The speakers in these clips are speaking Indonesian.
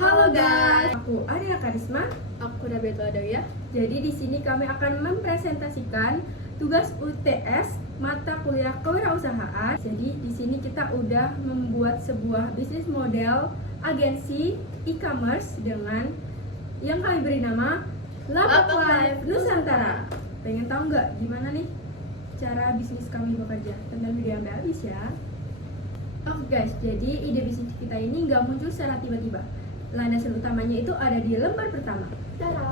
Halo guys, aku Arya Karisma. Aku Rabiatul Adawiyah. Jadi di sini kami akan mempresentasikan tugas UTS mata kuliah kewirausahaan. Jadi di sini kita udah membuat sebuah bisnis model agensi e-commerce dengan yang kami beri nama Lapak Live Nusantara. Pengen tahu nggak gimana nih cara bisnis kami bekerja? Tonton video sampai habis ya. Oke guys, jadi ide bisnis kita ini nggak muncul secara tiba-tiba. Landasan utamanya itu ada di lembar pertama.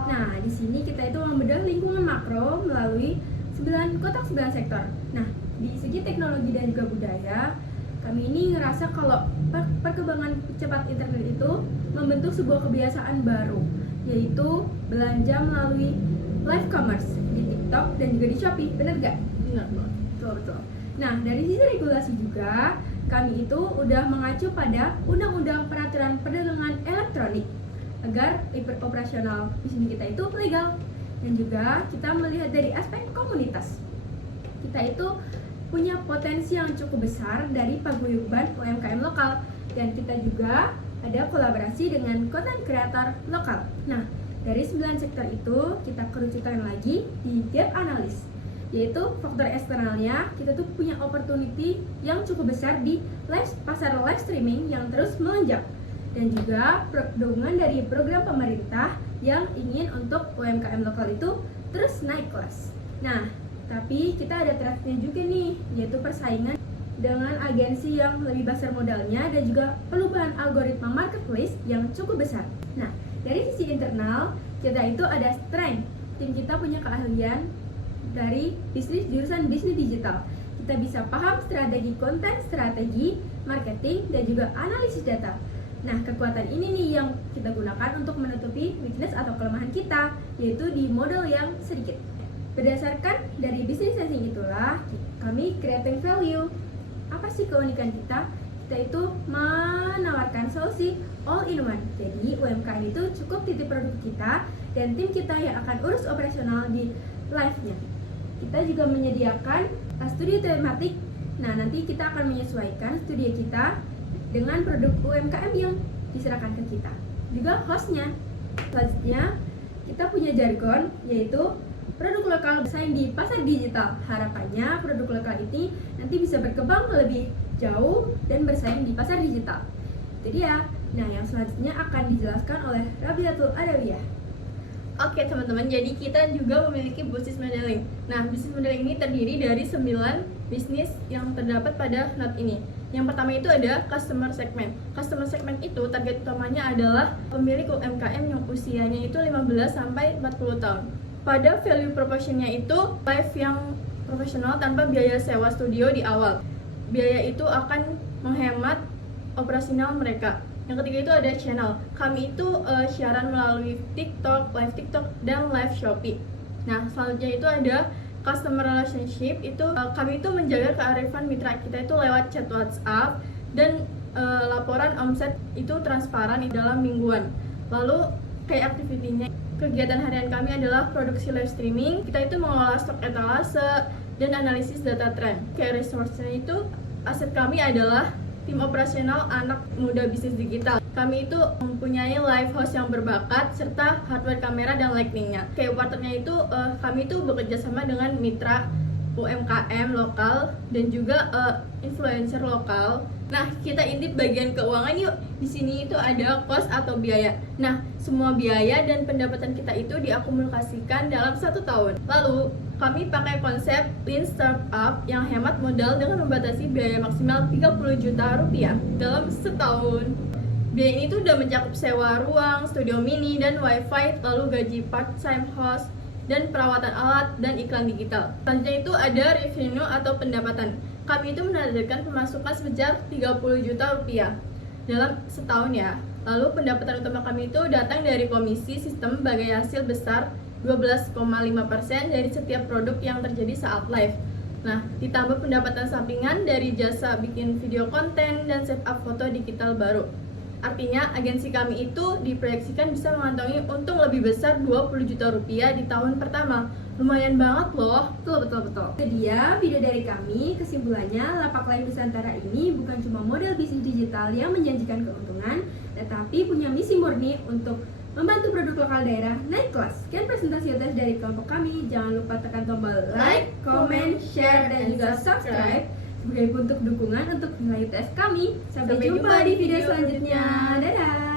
Nah, di sini kita itu membedah lingkungan makro melalui 9 kotak 9 sektor. Nah, di segi teknologi dan juga budaya, kami ini ngerasa kalau perkembangan cepat internet itu membentuk sebuah kebiasaan baru, yaitu belanja melalui live commerce di TikTok dan juga di Shopee. Bener gak? Benar banget. Betul. Nah, dari sisi regulasi juga, kami itu udah mengacu pada Undang-Undang Peraturan Perdagangan Elektronik agar operasional bisnis kita itu legal. Dan juga kita melihat dari aspek komunitas. Kita itu punya potensi yang cukup besar dari paguyuban UMKM lokal, dan kita juga ada kolaborasi dengan content creator lokal. Nah, dari 9 sektor itu kita kerucutkan lagi di gap analysis, yaitu faktor eksternalnya. Kita tuh punya opportunity yang cukup besar di pasar live streaming yang terus melonjak, dan juga dukungan dari program pemerintah yang ingin untuk UMKM lokal itu terus naik kelas. Nah, tapi kita ada threat-nya juga nih, yaitu persaingan dengan agensi yang lebih besar modalnya dan juga perubahan algoritma marketplace yang cukup besar. Nah, dari sisi internal kita itu ada strength. Tim kita punya keahlian dari jurusan bisnis digital. Kita bisa paham strategi konten, strategi marketing, dan juga analisis data. Nah, kekuatan ini nih yang kita gunakan untuk menutupi weakness atau kelemahan kita, yaitu di modal yang sedikit. Berdasarkan dari business sensing itulah kami creating value. Apa sih keunikan kita? Kita itu menawarkan solusi all in one. Jadi UMKM itu cukup titip produk kita dan tim kita yang akan urus operasional di live-nya. Kita juga menyediakan studi tematik. Nah, nanti kita akan menyesuaikan studi kita dengan produk UMKM yang diserahkan ke kita. Juga hostnya. Selanjutnya, kita punya jargon, yaitu produk lokal bersaing di pasar digital. Harapannya produk lokal ini nanti bisa berkembang lebih jauh dan bersaing di pasar digital. Itu dia. Nah, yang selanjutnya akan dijelaskan oleh Rabiatul Adawiyah. Oke teman-teman, jadi kita juga memiliki business modeling. Nah, business modeling ini terdiri dari 9 bisnis yang terdapat pada note ini. Yang pertama itu ada customer segment. Customer segment itu target utamanya adalah pemilik UMKM yang usianya itu 15 sampai 40 tahun. Pada value proposition-nya itu live yang profesional tanpa biaya sewa studio di awal. Biaya itu akan menghemat operasional mereka. Yang ketiga itu ada channel. Kami itu siaran melalui TikTok, live TikTok, dan live Shopee. Nah, selanjutnya itu ada customer relationship. Itu kami itu menjaga kearifan mitra kita itu lewat chat WhatsApp, dan laporan omset itu transparan di dalam mingguan. Lalu kayak activity-nya, kegiatan harian kami adalah produksi live streaming. Kita itu mengelola stok etalase dan analisis data trend. Kayak resource-nya itu aset kami adalah tim operasional anak muda bisnis digital. Kami itu mempunyai live host yang berbakat serta hardware kamera dan lighting-nya. Kayak partnernya itu kami itu bekerja sama dengan mitra UMKM lokal dan juga influencer lokal. Nah, kita intip bagian keuangan yuk. Di sini itu ada cost atau biaya. Nah, semua biaya dan pendapatan kita itu diakumulasikan dalam 1 tahun. Lalu, kami pakai konsep lean startup yang hemat modal dengan membatasi biaya maksimal 30 juta rupiah dalam setahun. Biaya ini tuh udah mencakup sewa ruang, studio mini, dan wifi, lalu gaji part-time host, dan perawatan alat, dan iklan digital. Selanjutnya itu ada revenue atau pendapatan. Kami itu menargetkan pemasukan sebesar 30 juta rupiah dalam setahun ya. Lalu pendapatan utama kami itu datang dari komisi sistem sebagai hasil besar 12,5% dari setiap produk yang terjadi saat live. Nah, ditambah pendapatan sampingan dari jasa bikin video konten dan setup foto digital baru. Artinya, agensi kami itu diproyeksikan bisa mengantongi untung lebih besar 20 juta rupiah di tahun pertama. Lumayan banget loh. Betul. Itu dia video dari kami. Kesimpulannya, Lapak Live Nusantara ini bukan cuma model bisnis digital yang menjanjikan keuntungan, tetapi punya misi murni untuk membantu produk lokal daerah naik kelas. Sekian presentasi UTS dari kelompok kami. Jangan lupa tekan tombol like, comment, share, dan juga subscribe sebagai bentuk dukungan untuk nilai UTS kami. Sampai jumpa di video selanjutnya. Dadah!